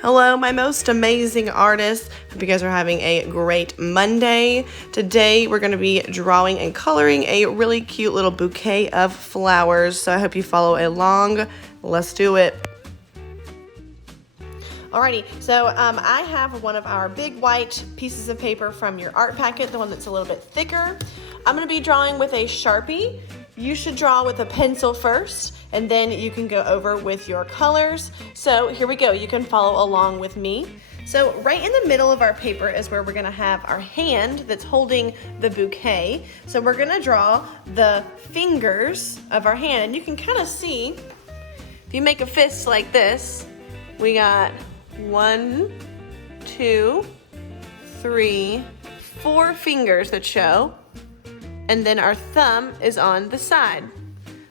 Hello, my most amazing artists. Hope you guys are having a great Monday. Today we're going to be drawing and coloring a really cute little bouquet of flowers. So I hope you follow along. Let's do it. Alrighty, so I have one of our big white pieces of paper from your art packet, the one that's a little bit thicker. I'm going to be drawing with a Sharpie. You should draw with a pencil first, and then you can go over with your colors. So here we go. You can follow along with me. So right in the middle of our paper is where we're going to have our hand that's holding the bouquet. So we're going to draw the fingers of our hand, and you can kind of see, if you make a fist like this, we got 1, 2, 3, 4 fingers that show, and then our thumb is on the side.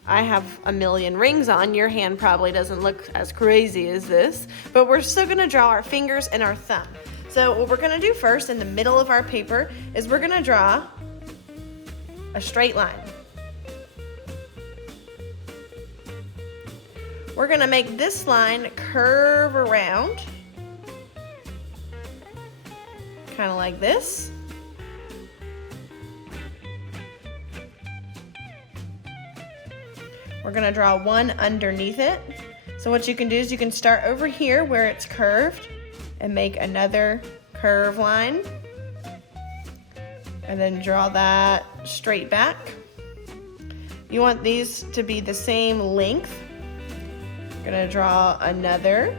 I have a million rings on. Your hand probably doesn't look as crazy as this, but we're still gonna draw our fingers and our thumb. So what we're gonna do first in the middle of our paper is we're gonna draw a straight line. We're gonna make this line curve around, kind of like this. We're gonna draw one underneath it. So what you can do is you can start over here where it's curved and make another curve line, and then draw that straight back. You want these to be the same length. Gonna draw another.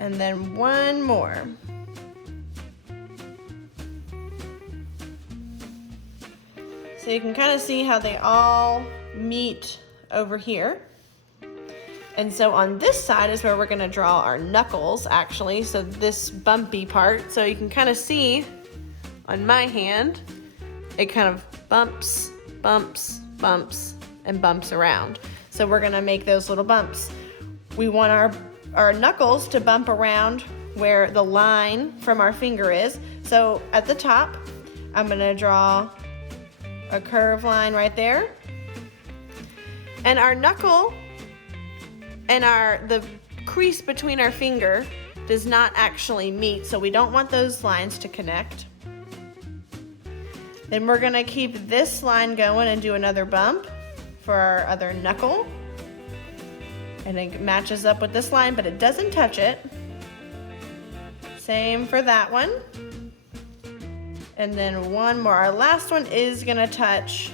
And then one more. So you can kind of see how they all meet over here. And so on this side is where we're gonna draw our knuckles, actually. So this bumpy part. So you can kind of see on my hand, it kind of bumps, bumps, bumps, and bumps around. So we're gonna make those little bumps. We want our knuckles to bump around where the line from our finger is. So at the top, I'm gonna draw a curve line right there. And our knuckle and the crease between our finger does not actually meet, so we don't want those lines to connect. Then we're gonna keep this line going and do another bump for our other knuckle. And it matches up with this line, but it doesn't touch it. Same for that one. And then one more. Our last one is gonna touch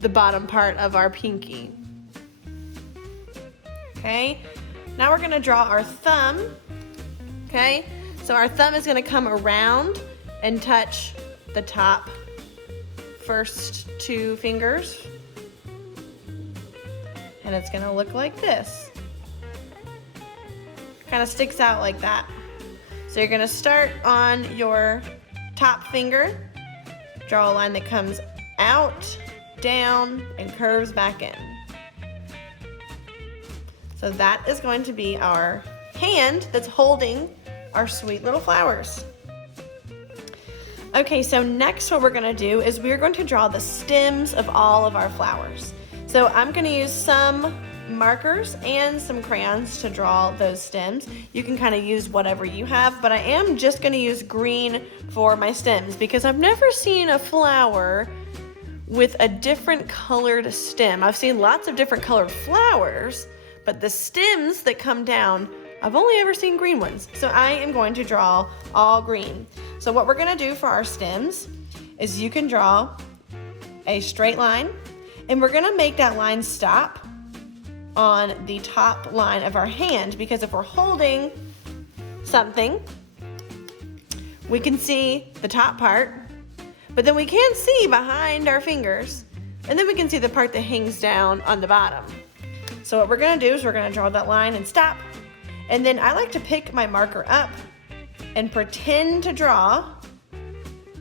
the bottom part of our pinky. Okay, now we're gonna draw our thumb. Okay, so our thumb is gonna come around and touch the top first 2 fingers. And it's gonna look like this. Kind of sticks out like that. So you're gonna start on your top finger, draw a line that comes out, down, and curves back in. So that is going to be our hand that's holding our sweet little flowers. Okay, so next what we're gonna do is we're going to draw the stems of all of our flowers. So I'm gonna use some markers and some crayons to draw those stems. You can kind of use whatever you have, but I am just gonna use green for my stems because I've never seen a flower with a different colored stem. I've seen lots of different colored flowers, but the stems that come down, I've only ever seen green ones. So I am going to draw all green. So what we're gonna do for our stems is you can draw a straight line, and we're gonna make that line stop on the top line of our hand, because if we're holding something, we can see the top part, but then we can't see behind our fingers, and then we can see the part that hangs down on the bottom. So what we're gonna do is we're gonna draw that line and stop, and then I like to pick my marker up and pretend to draw.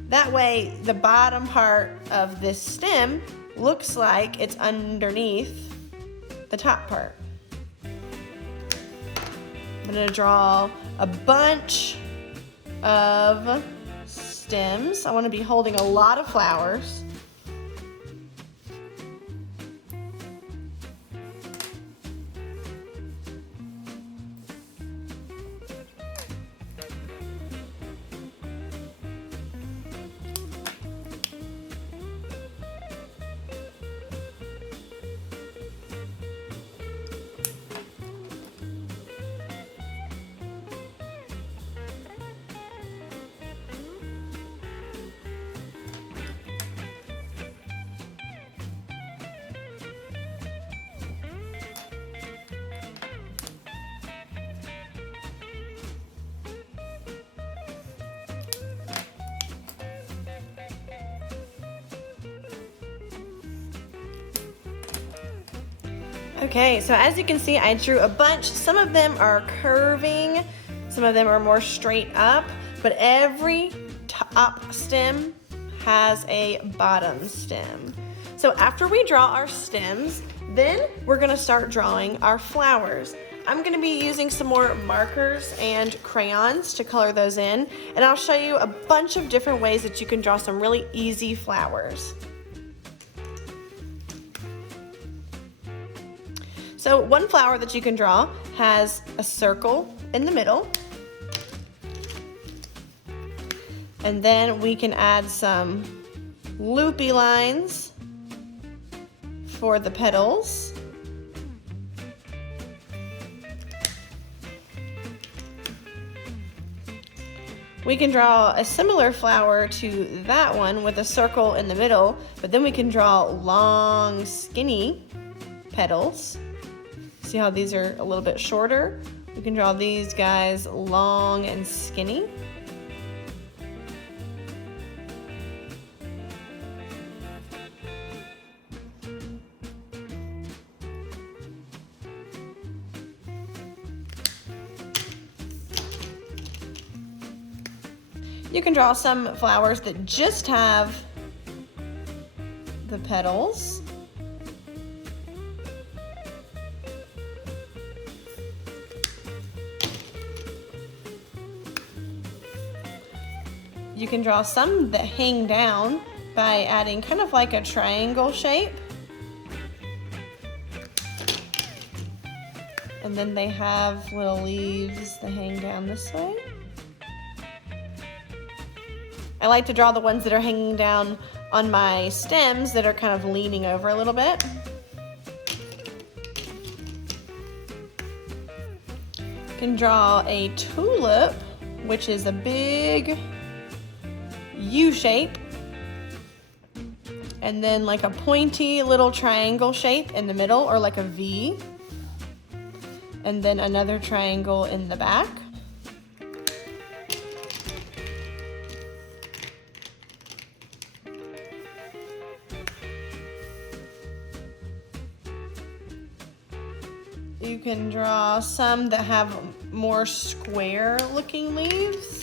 That way the bottom part of this stem looks like it's underneath the top part. I'm gonna draw a bunch of stems. I wanna be holding a lot of flowers. Okay, so as you can see, I drew a bunch. Some of them are curving, some of them are more straight up, but every top stem has a bottom stem. So after we draw our stems, then we're gonna start drawing our flowers. I'm gonna be using some more markers and crayons to color those in, and I'll show you a bunch of different ways that you can draw some really easy flowers. So one flower that you can draw has a circle in the middle. And then we can add some loopy lines for the petals. We can draw a similar flower to that one with a circle in the middle, but then we can draw long, skinny petals. See how these are a little bit shorter? We can draw these guys long and skinny. You can draw some flowers that just have the petals. You can draw some that hang down by adding kind of like a triangle shape. And then they have little leaves that hang down this way. I like to draw the ones that are hanging down on my stems that are kind of leaning over a little bit. You can draw a tulip, which is a big U shape, and then like a pointy little triangle shape in the middle, or like a V, and then another triangle in the back. You can draw some that have more square looking leaves.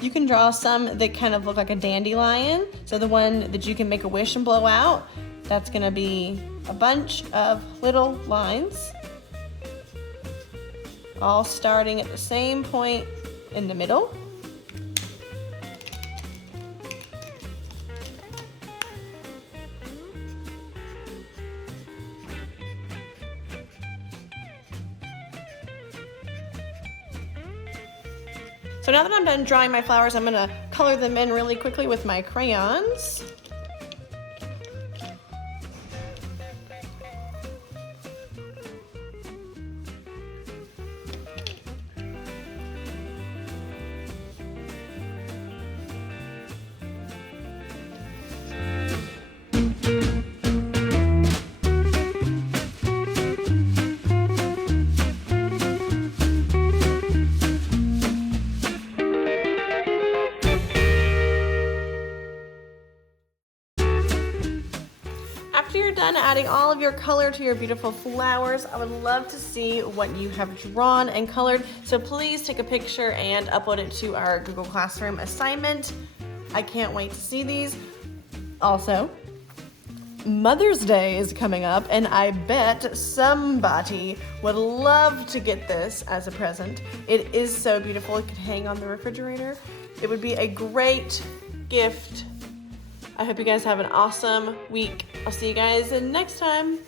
You can draw some that kind of look like a dandelion. So the one that you can make a wish and blow out, that's gonna be a bunch of little lines, all starting at the same point in the middle. So now that I'm done drawing my flowers, I'm gonna color them in really quickly with my crayons. After you're done adding all of your color to your beautiful flowers, I would love to see what you have drawn and colored. So please take a picture and upload it to our Google Classroom assignment. I can't wait to see these. Also, Mother's Day is coming up, and I bet somebody would love to get this as a present. It is so beautiful. It could hang on the refrigerator. It would be a great gift I hope you guys have an awesome week. I'll see you guys next time.